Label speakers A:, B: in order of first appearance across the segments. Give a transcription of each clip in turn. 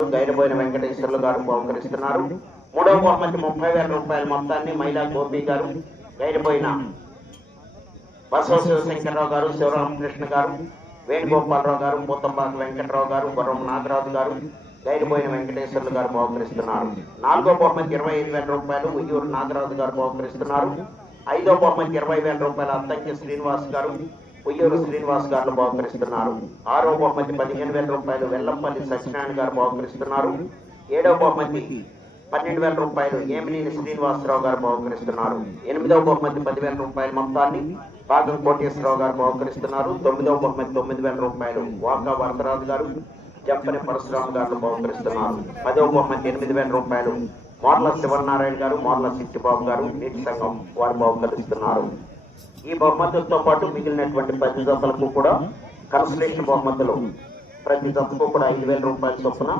A: గైరబోయిన వెంకటేశ్వర్లు గారు బహుకరిస్తున్నారు. మూడవ బహుమతి ముప్పై వేల రూపాయల మొత్తాన్ని మహిళా గోపి గారు గైరబోయిన బసవ శివశంకరరావు గారు శివరామకృష్ణ గారు వేణుగోపాలరావు గారు పూతంపాక వెంకటరావు గారు గుర్రం నాగరాజు గారు గైరబోయిన వెంకటేశ్వర్లు గారు బహుకరిస్తున్నారు. నాలుగో బహుమతి ఇరవై ఐదు వేల రూపాయలు ఉయ్యూరు నాగరాజు గారు బహుకరిస్తున్నారు. ఐదో బహుమతి ఇరవై వేల రూపాయలు అద్దంకి శ్రీనివాస్ గారు ఉయ్యూరు శ్రీనివాస్ గారు బహుకరిస్తున్నారు. ఆరో బహుమతి పదిహేను వేల రూపాయలు వెల్లంపల్లి సత్యనారాయణ గారు బహుకరిస్తున్నారు. ఏడవ బహుమతి పన్నెండు వేల రూపాయలు ఏమినేని శ్రీనివాసరావు గారు బహుకరిస్తున్నారు. ఎనిమిదవ బహుమతి పదివేల రూపాయల మొత్తాన్ని పాగం కోటేశ్వరరావు గారు బహుకరిస్తున్నారు. తొమ్మిదవ బహుమతి తొమ్మిది వేల రూపాయలు వాకా వరదరాజు గారు జంపని పరశురాము గారు బహుకరిస్తున్నారు. పదవ బహుమతి ఎనిమిది వేల రూపాయలు మోర్ల శివనారాయణ గారు మోర్ల సిట్టిబాబు గారు నీటి సంఘం వారు బహుకరిస్తున్నారు. ఈ బహుమతులతో పాటు మిగిలినటువంటి ప్రతి జతలకు కూడా కన్సలేషన్ బహుమతులు. ప్రతి జతకు కూడా ఐదు వేల రూపాయల చొప్పున.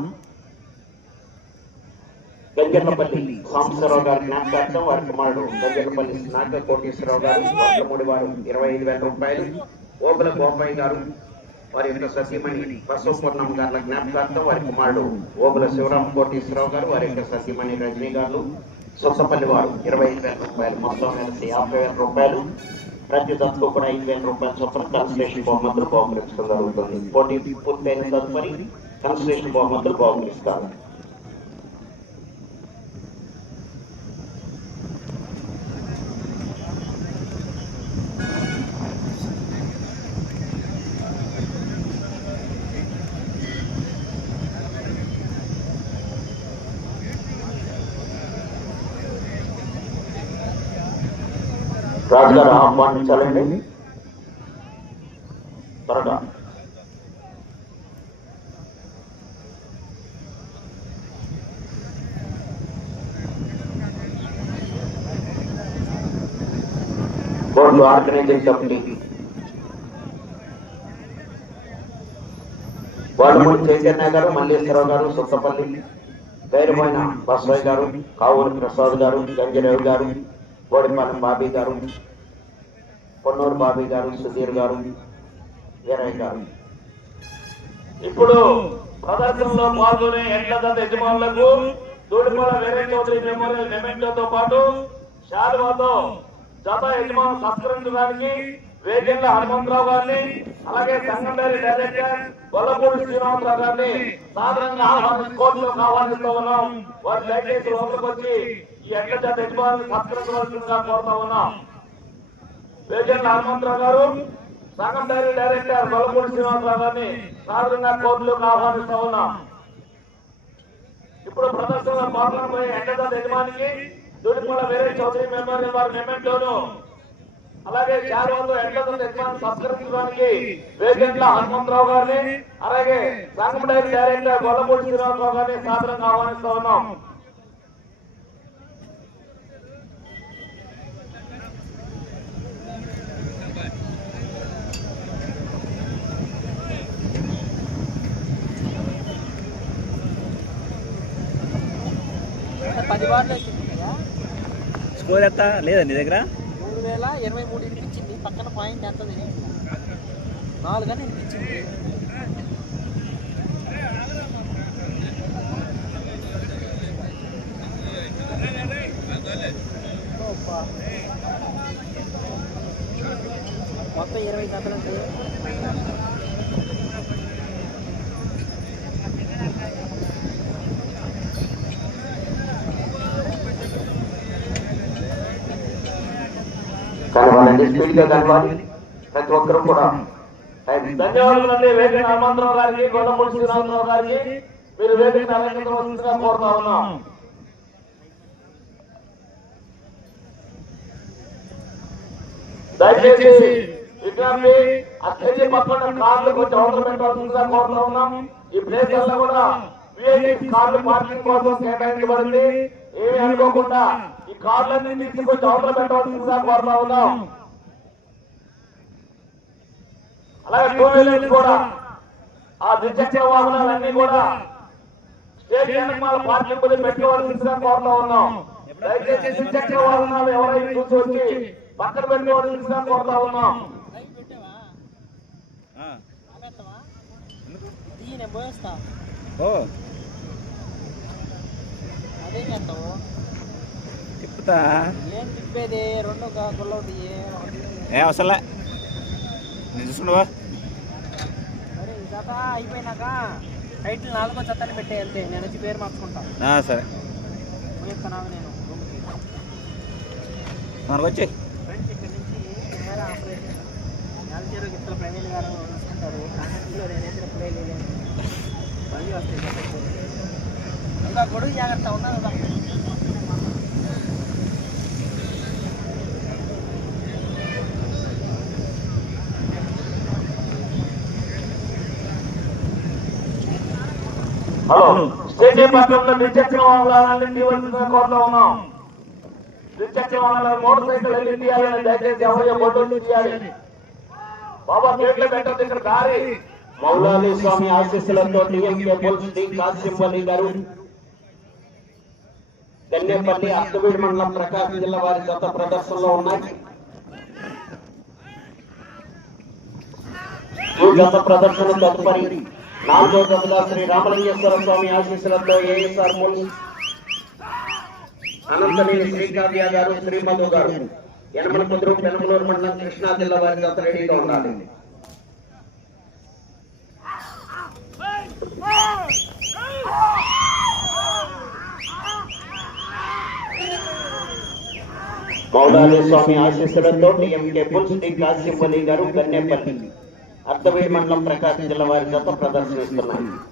A: గంజన్నపల్లి సాంబశ్వరరావు గారి జ్ఞాపకార్థం వారి కుమారుడు గంజన్నపల్లి నాగ కోటేశ్వరరావు గారు వంటమూడి వారు ఇరవై ఐదు వేల రూపాయలు. ఓబుల గోపాయి గారు వారి యొక్క సతీమణి బసవపూర్ణం గారి జ్ఞాపకార్థం వారి కుమారుడు ఓబుల శివరామ కోటేశ్వరరావు గారు వారి యొక్క సతీమణి రజనీ గారు. సొసపల్లి వారు ఇరవై ఐదు వేల రూపాయలు మొత్తం కలిసి యాభై వేల రూపాయలు. ప్రతి దత్తు కూడా ఐదు వేల రూపాయల చొప్పున కన్సలేషన్ బహుమతులు బహుకరించడం జరుగుతుంది పోటీ పూర్తయిన తదుపరి కన్సలేషన్ బహుమతులు బహుకరిస్తారు ఆహ్వానించాలండి త్వరగా. Board organizing committee Vadamudi Chaitanya గారు మల్లేశ్వరరావు గారు సుత్తపల్లి ధైర్యమైన బసవయ్య గారు కావూరు ప్రసాద్ గారు గంజరావు గారు బోడిపాలెం బాబీ గారు పొన్నూరు బాబీ గారు సుధీర్ గారు వీరయ్య గారు.
B: ఇప్పుడు ప్రదర్శనలో పాల్గొనే ఎండ్ల జత యజమానులకు తూడిపాల వీరయ్య చౌదరి మెమోరియల్ మెమెంటోతో పాటు శాలువాతో జత యజమాను సత్కరించడానికి వేగెళ్ళ హనుమంతరావు గారిని అలాగే సంగండేరి డైరెక్టర్ గొల్లపూడి శ్రీనివాసరావు గారిని సాధారణంగా ఆహ్వాని కోర్టులోకి ఆహ్వానిస్తూ ఉన్నాం. వారి దయచేసి లోపలికి వచ్చి ఈ ఎండ్ల జత యజమానులు సత్కరించవలసిందిగా కోరుతా ఉన్నాం. వేగెళ్ళ హనుమంతరావు గారు సంఘం డైరీ డైరెక్టర్ గొల్లపూడి శ్రీనివాసరావు గారిని సాధారణంగా కోర్టులోకి ఆహ్వానిస్తా ఉన్నాం. ఇప్పుడు ప్రదర్శనలో పాల్గొనబోయే ఎండదాత యజమానికి దూడిపూల వేరే చౌదరి మెమోరియల్ వారి మెమెంటోను అలాగే శారవతో ఎండదాత యజమాని సత్కరించడానికి వేగంట్ల హనుమంతరావు గారిని అలాగే సంఘం డైరీ డైరెక్టర్ గొల్లపూడి శ్రీనివాసరావు గారిని సాధారణంగా ఆహ్వానిస్తా ఉన్నాం.
C: స్కోర్ ఎంత? లేదా నీ దగ్గర?
D: మూడు వేల ఇరవై మూడు వినిపించింది. పక్కన పాయింట్ ఎంత తెలియదు నాలుగు అని వినిపించింది. మొత్తం ఇరవై జతలు ఉంటాయి
A: కలవాలండి స్పీడ్గా కలవాలి ప్రతి ఒక్కరు కూడా.
B: వేదిక హనుమంతరావు గారికి గొల్లపూడి శ్రీనివాసరావు గారికి మీరు వేదిక అలంకరించవలసిందిగా కోరుతా ఉన్నాం. దయచేసి ఆ స్టేజీ పక్కన కార్లు కొంచెం అవసరం పెట్టవలసిందిగా కోరుతా ఉన్నాం. ఈ ప్లేస్ అంతా కూడా విఐపి కార్లు పార్కింగ్ కోసం కేటాయించబడింది. ఏమీ అనుకోకుండా ఈ కార్లన్నీ తీసుకు కొంచెం అవసరం పెట్టవలసిందిగా కోరుతా ఉన్నాం. అలాగే టూ వీలర్స్ కూడా ఆ ద్విచక్ర వాహనాలన్నీ కూడా స్టేట్ వెనకాల పార్కింగ్ కూడా పెట్టుకోవాల్సిందిగా కోరుతా ఉన్నాం. దయచేసి ద్విచక్ర వాహనాలు ఎవరైనా చూసి వచ్చి పక్కన పెట్టుకోవాల్సిందిగా కోరుతా ఉన్నాం
C: తిప్పుతా.
D: ఏం తిప్పేది? రెండు గుల్లవుతాయి
C: ఏ అవసరంలే నేను
D: జత అయిపోయినాక టైటిల్ నాలుగో జతని పెట్టే అంతే. నేను వచ్చి పేరు మార్చుకుంటా.
C: సరే.
D: పోయిస్తున్నాను నేను? రూమ్కి.
C: మనకు వచ్చి
D: ఫ్రెండ్స్ ఇక్కడ నుంచి కెమెరా ఆపరేషన్. నాలుగు గిత్తల ప్రవీణ్ గారు కామెంట్లో నేనైతే రిప్లై లేదు మళ్ళీ వస్తాయి. ఇంకా గొడుగు జాగ్రత్త ఉన్నారు కదా
B: హలో స్టేడియం ద్విచక్ర కోరుతా ఉన్నాం. ద్విచక్ర వాహనాలు మోటార్ సైకిల్ వెళ్ళి తీయాలని దయచేసి ఎవరి బొడ్డు తీయాలి. బాబా దారి.
A: మౌలాలి స్వామి ఆశీస్సులతో డిఎంకే డి గారు. గన్నేపల్లి అత్తవీడి మండలం ప్రకాశం జిల్లా వారి గత ప్రదర్శనలో ఉన్నాయి. ఈ గత ప్రదర్శన తదుపరి నాలుగో గదుల శ్రీ రామలింగేశ్వర స్వామి ఆశీస్సులతో ఏఎస్ఆర్ పోలీస్ అనంతనేని శ్రీకావ్య గారు శ్రీమధు గారు యనమల కుదురు పెనమలూరు మండలం కృష్ణా జిల్లా వారి గత రెడీగా ఉండాలి. మౌలాలి స్వామి ఆశీస్సులతో DMK bulls D Kasim Ali గారు గన్నేపల్లి. అర్ధవేడి మండలం ప్రకాశం జిల్లా వారి గత ప్రదర్శనిస్తున్నారు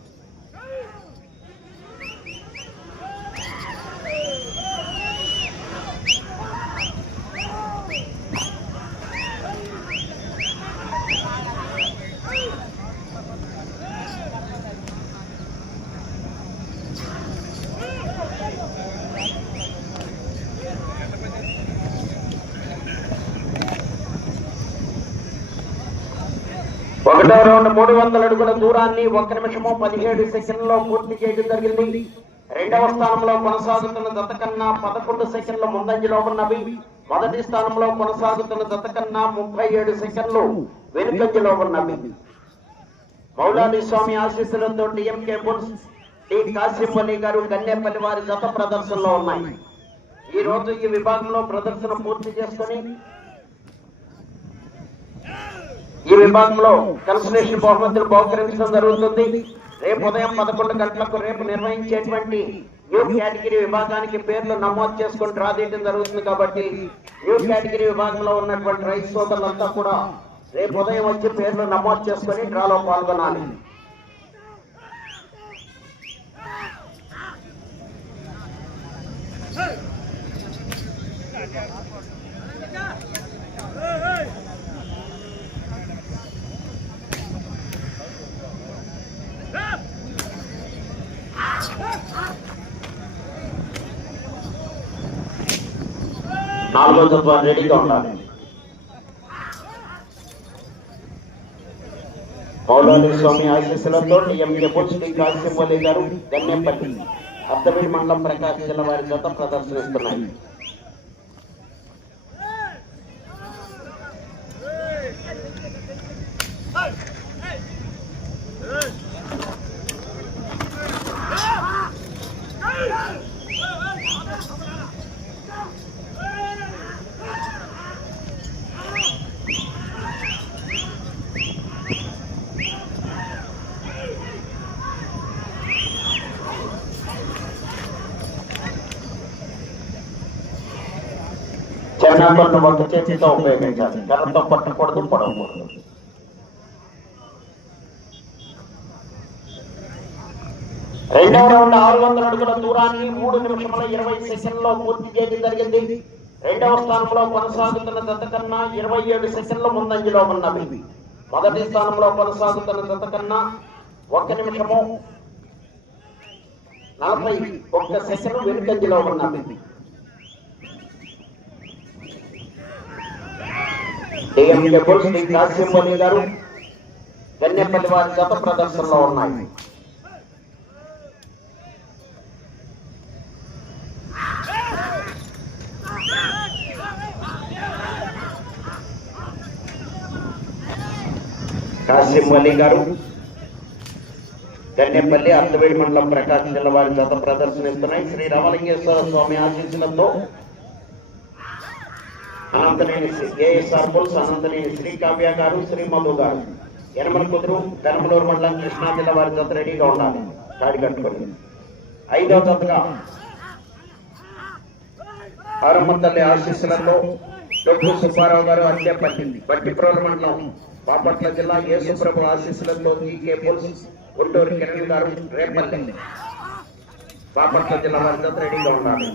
A: ఒకటో రౌండ్ మూడు వందల అడుగుల దూరాన్ని ఒక నిమిషము పదిహేడు సెకండ్లో పూర్తి చేయడం జరిగింది. రెండవ స్థానంలో కొనసాగుతున్న దత్తకన్నా పదకొండు సెకండ్ల ముందంజలో ఉన్నవి. మొదటి స్థానంలో కొనసాగుతున్న దత్తకన్నా ముప్పై ఏడు సెకండ్లు వెనుకంజలో ఉన్నవి. మౌలాలి స్వామి ఆశీస్సులతో డిఎంకే బుల్స్ డి కాసిం గారు గన్నేపల్లి వారి దత ప్రదర్శనలో ఉన్నాయి. ఈ రోజు ఈ విభాగంలో ప్రదర్శన పూర్తి చేసుకుని ఈ విభాగంలో కన్సలేషన్ బహుమతులు బహుకరించడం జరుగుతుంది. రేపు ఉదయం పదకొండు గంటలకు రేపు నిర్వహించేటువంటి న్యూ కేటగిరీ విభాగానికి పేర్లు నమోదు చేసుకుని డ్రా తీయడం జరుగుతుంది కాబట్టి న్యూ కేటగిరీ విభాగంలో ఉన్నటువంటి రైతు సోదరులంతా కూడా రేపు ఉదయం వచ్చి పేర్లు నమోదు చేసుకుని డ్రాలో పాల్గొనాలి. నాలుగో తత్వం రెడీగా ఉండాలి మౌలాలి స్వామి ఆశీస్సులతో ఎంకే పుష్టి కాశీంవల్లి గారు గన్నెపల్లి అద్దవీడి మండలం ప్రకాశం జిల్లా వారి జత ప్రదర్శనిస్తున్నాయి చెన్నాకొండ ఒక చేతితో ఉపయోగించాలి. కర్రతో పట్టకూడదు పొడవకూడదు రెండవ రౌండ్ ఆరు వందల అడుగుల దూరాన్ని మూడు నిమిషముల ఇరవై సెషన్లో పూర్తి చేయడం జరిగింది. రెండవ స్థానంలో కొనసాగుతున్న దత కన్నా ఇరవై ఏడు సెషన్లు ముందంజలో ఉన్నవి. మొదటి స్థానంలో కొనసాగుతున్న దత కన్నా ఒక్క నిమిషము నలభై ఒక్క సెకండ్ వెనుకంజలో ఉన్నవి. డిఎంకే బుల్స్ డి కాసిం గారు గన్నెపల్లి వారి గత ప్రదర్శనలో ఉన్నాయి. కాసిం అలీ గారు గన్నెపల్లి అత్తవేడి మండలం ప్రకాశం జిల్లా వారి జత ప్రదర్శనిస్తున్నాయి శ్రీ రామలింగేశ్వర స్వామి ఆశీస్సులతో అనంతనేని ఏఎస్ఆర్ బుల్స్ అనంతనేని శ్రీ కావ్య గారు శ్రీ మధు గారు. యనమల కుదురు ధర్మలూరు మండలం కృష్ణా జిల్లా వారి జత రెడీగా ఉండాలి. తాడి కట్టుకొని. ఐదవ జతగా ఆరంభం తల్లి ఆశీస్సులతో డొడ్డు సుబ్బారావు గారు అంతేపల్లి బట్టిప్రోల మండలం బాపట్ల జిల్లా యేసుప్రభు ఆశీస్సులతో జీకే బుల్స్ గుంటూరు కిరణ్ గారు రేపల్లి. బాపట్ల జిల్లా వారి జత రెడీగా ఉండాలి.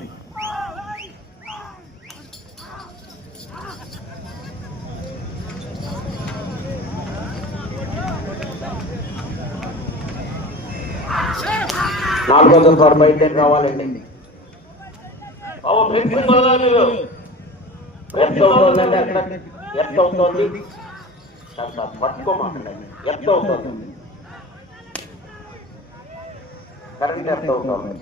B: ఫెన్సింగ్ మొదలు మీరు?
A: ఎంత అవుతుందండి అక్కడ ఎంత అవుతుంది? కాదు కాదు, పట్టుకోమాకండి ఎంత అవుతుంది? కరెంట్ ఎంత అవుతుంది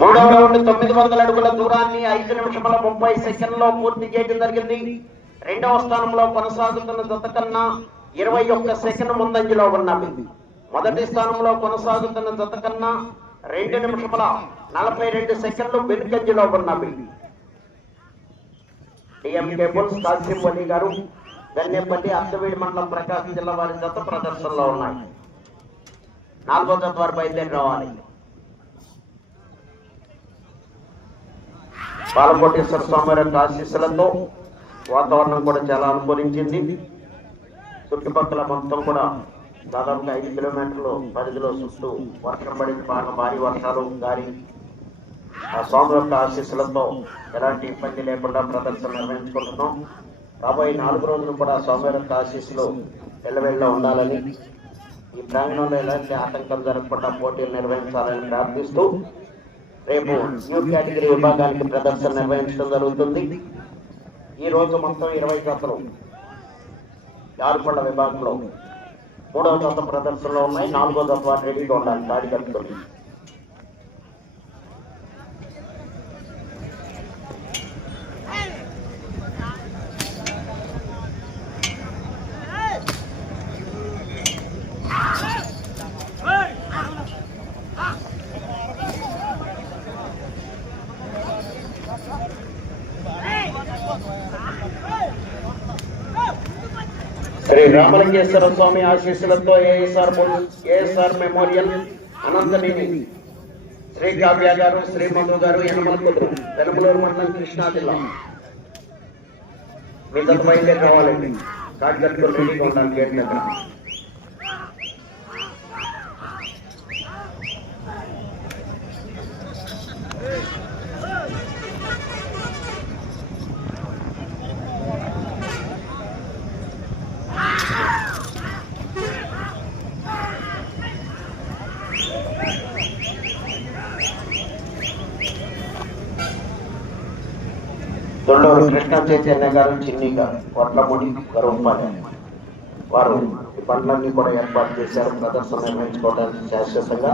A: మూడవ ఐదు వందల అడుగుల దూరాన్ని ఐదు నిమిషముల ముప్పై సెకండ్లో పూర్తి చేయడం జరిగింది. రెండవ స్థానంలో కొనసాగుతున్న జత కన్నా ఇరవై ఒక్క సెకండ్ ముందంజలో ఉన్నవి మొదటి స్థానంలో కొనసాగుతున్న జత కన్నా రెండు నిమిషముల నలభై రెండు సెకండ్లు వెనుకంజలో ఉన్నవి డిఎంకే బుల్స్ గారు గన్నేపల్లి అత్తవీడి మండలం ప్రకాశం జిల్లా వారి జత ప్రదర్శనలో ఉన్నాయి. నాలుగో జత వారు బయలుదేరి రావాలి. బాలకోటేశ్వర స్వామి యొక్క ఆశీస్సులతో వాతావరణం కూడా చాలా అనుకూలించింది. చుట్టుపక్కల మొత్తం కూడా దాదాపుగా ఐదు కిలోమీటర్లు పరిధిలో చుట్టూ వర్షం పడింది. బాగా భారీ వర్షాలు గాలి. ఆ స్వామి యొక్క ఆశీస్సులతో ఎలాంటి ఇబ్బంది లేకుండా ప్రదర్శన నిర్వహించుకుంటున్నాం. రాబోయే నాలుగు రోజులు కూడా స్వామి యొక్క ఆశీస్సులు వెళ్ళవెళ్ళ ఉండాలని ఈ ప్రాంగణంలో ఎలాంటి ఆటంకం జరగకుండా పోటీలు నిర్వహించాలని ప్రార్థిస్తూ రేపు న్యూ కేటగిరీ విభాగానికి ప్రదర్శన నిర్వహించడం జరుగుతుంది. ఈ రోజు మొత్తం ఇరవై జతలు ఆరుపళ్ళ విభాగంలో మూడవ జత ప్రదర్శనలో ఉన్నాయి. నాలుగో జత రెడీగా ఉండాలి. దాడి జరుగుతుంది శ్రీ రామలింగేశ్వర స్వామి ఆశీస్సులతో ASR ASR memorial Ananthaneni Shri Kavya గారు శ్రీ మధు గారు యనమల పెనమలూరు మండలం కృష్ణా జిల్లా. మీ జత బయలుదేరి రావాలండి. కాటి రెడీగా ఉండాలి గేట్ దగ్గర కృష్ణ చైతన్య గారు చిన్ని గారు. వడ్లమూడి వారు ఈ పనులన్నీ కూడా ఏర్పాటు చేశారు. ప్రదర్శన నిర్వహించుకోవడానికి శాశ్వతంగా.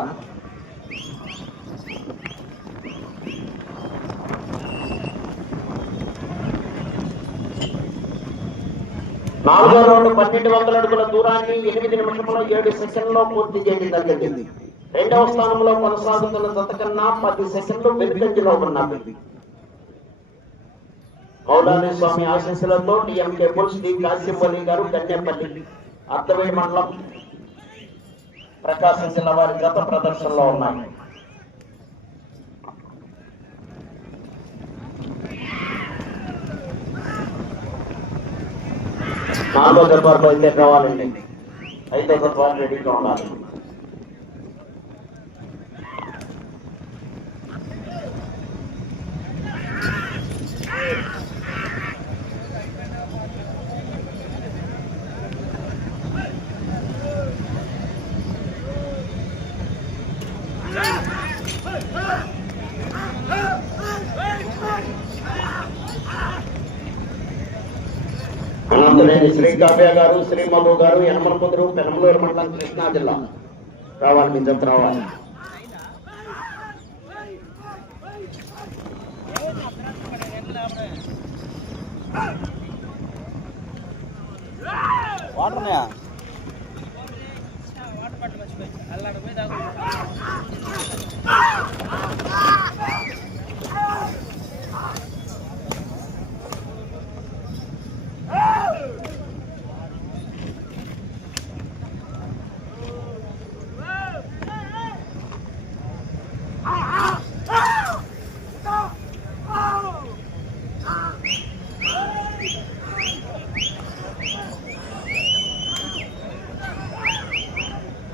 A: నాలుగో రౌండ్ పన్నెండు వందల అడుగుల దూరాన్ని ఎనిమిది నిమిషంలో ఏడు సెకండ్లో పూర్తి చేయడం జరిగింది. రెండవ స్థానంలో కొనసాగుతున్న జత కన్నా పది సెకండ్లు వెనుకంజలో ఉన్నది మౌలాలి స్వామి ఆశీస్సులతో డిఎంకే బుల్స్ డి కాసిం గారు కన్యాపల్లి అత్తవే మండలం ప్రకాశం జిల్లా వారి గత ప్రదర్శనలో ఉన్నాయి. నాలుగో గర్భార్లో అయితే కావాలండి. ఐదో జత రెడీగా ఉండాలి. కావ్య గారు శ్రీ మధు గారు యనమల కుదురు పెనమలూరు మండలం కృష్ణా జిల్లా. రావాలి మీ జత రావాలి.
C: వాటర్ ఉన్నాయా
D: వాటర్ పట్టు మర్చిపోయి అల్లాడ పోయి తాగు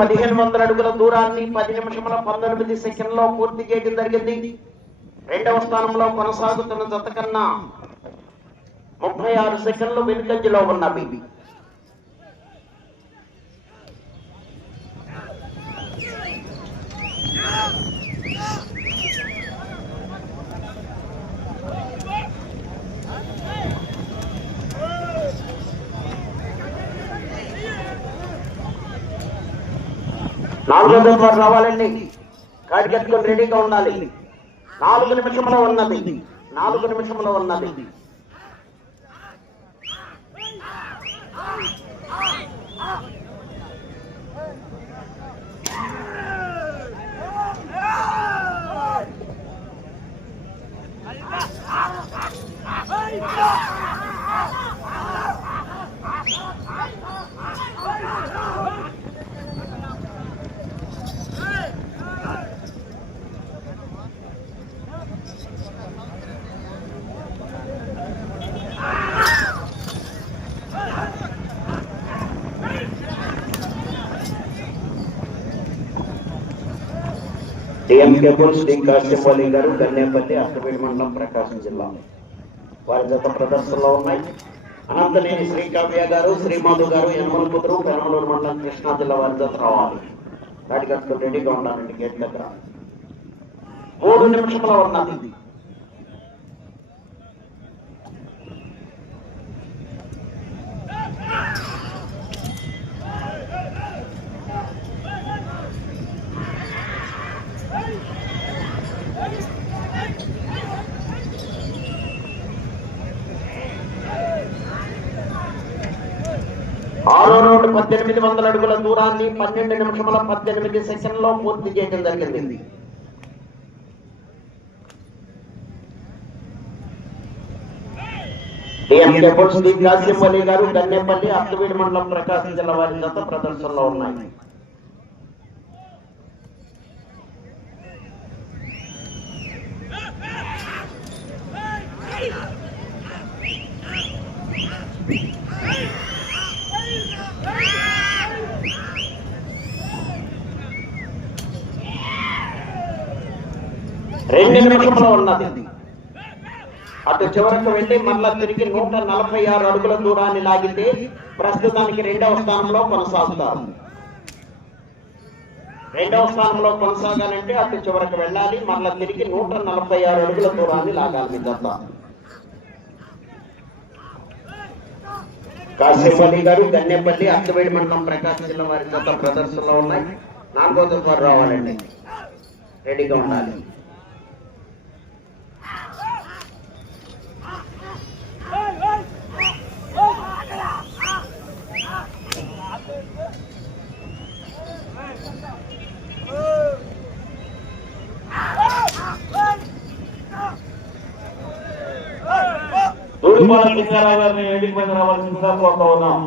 A: పదిహేను వందల అడుగుల దూరాన్ని పది నిమిషముల పంతొమ్మిది సెకండ్లో పూర్తి చేయడం జరిగింది. రెండవ స్థానంలో కొనసాగుతున్న జత కన్నా ముప్పై ఆరు సెకండ్లు వెనుకంజలో ఉన్నవి నాలుగో వారు రావాలండి. కాడి కట్టుకొని రెడీగా ఉండాలి. నాలుగు నిమిషంలో ఉన్నది. నాలుగు నిమిషంలో ఉన్నది. డిఎంకే కేబుల్స్ డి గారు గన్నేపల్లి అష్టపేట మండలం ప్రకాశం జిల్లా. వారి జత ప్రదర్శనలో ఉన్నాయి. అనంతనేని శ్రీ కావ్య గారు శ్రీమాధు గారు యనమల కుదురు పెనమలూరు మండలం కృష్ణా జిల్లా వారి జత రావాలి. వాటి రెడీగా ఉండాలండి గేట్ దగ్గర. మూడు నిమిషంలో ఉన్నది పద్దెనిమిది వందల అడుగుల దూరాన్ని పన్నెండు నిమిషముల పద్దెనిమిది సెకండ్లో పూర్తి చేయడం జరిగింది. కాశీపల్లి గారు గన్నేపల్లి అత్తవీడి మండలం ప్రకాశం జిల్లా వారి జత ప్రదర్శనలో ఉన్నాయి. నిమిషంలో ఉన్నది. అటు చివరకు వెళ్ళి మళ్ళా తిరిగి నూట నలభై ఆరు అడుగుల దూరాన్ని లాగితే ప్రస్తుతానికి రెండవ స్థానంలో కొనసాగుతారు. రెండవ స్థానంలో కొనసాగాలంటే అటు చివరకు వెళ్ళాలి మళ్ళా తిరిగి నూట నలభై ఆరు అడుగుల దూరాన్ని లాగాలి జత. కాశీపల్లి గారు గన్నేపల్లి అత్తవేడి మండలం ప్రకాశం జిల్లా వారి జత ప్రదర్శనలో ఉన్నాయి. నాలుగో దశ వారు రావాలండి. రెడీగా ఉండాలి.
B: దూడిపాల సింగారావు గారిని వేదిక మీద రావాల్సిందిగా కోరుతా ఉన్నాం.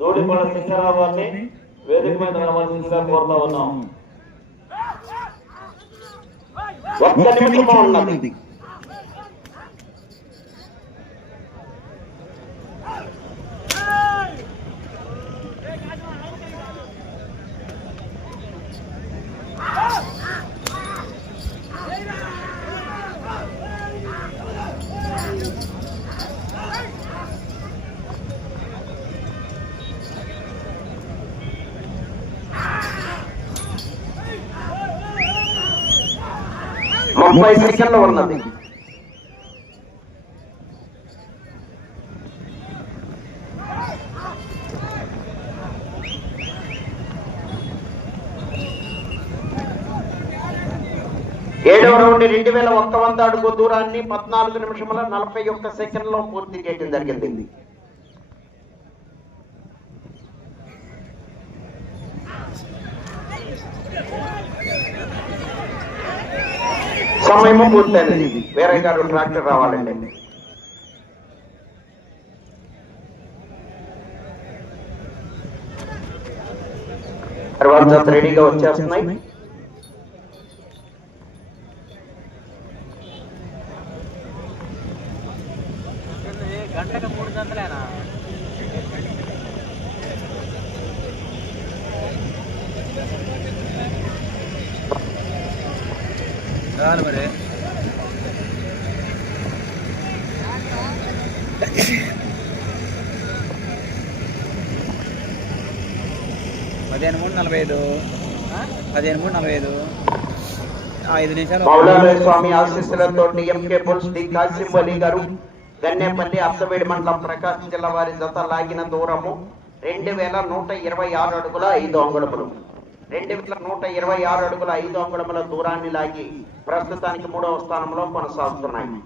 B: దూడిపాల సింగారావు గారిని వేదిక మీద రావాల్సిందిగా కోరుతా ఉన్నాం.
A: ఒక్క నిమిషం ఉన్నది. ముప్పై సెకండ్లు ఉన్నది. ఏడవ రౌండ్ రెండు వేల ఒక్క వంద అడుగు దూరాన్ని పద్నాలుగు నిమిషముల నలభై ఒక్క సెకండ్లో పూర్తి చేయడం జరిగింది. సమయము పూర్తయినది వేరే గారు ట్రాక్టర్ రావాలండి. తర్వాత రెడీగా వచ్చేస్తున్నాయి.
D: గంటకు మూడు గంటలేనా?
C: చాలు మరి పదిహేను మూడు నలభై ఐదు. పదిహేను మూడు నలభై ఐదు. ఐదు నిమిషాలు
A: స్వామి ఆశీస్సులతో ఎంకే పుల్స్ డి గారు గన్నేపల్లి అత్తవేడి మండలం ప్రకాశం జిల్లా వారి జత లాగిన దూరము రెండు వేల నూట ఇరవై ఆరు అడుగుల ఐదు అంగుళములు. రెండు వేల నూట ఇరవై ఆరు అడుగుల ఐదు అంగుళముల దూరాన్ని లాగి ప్రస్తుతానికి మూడవ స్థానంలో కొనసాగుతున్నాయి.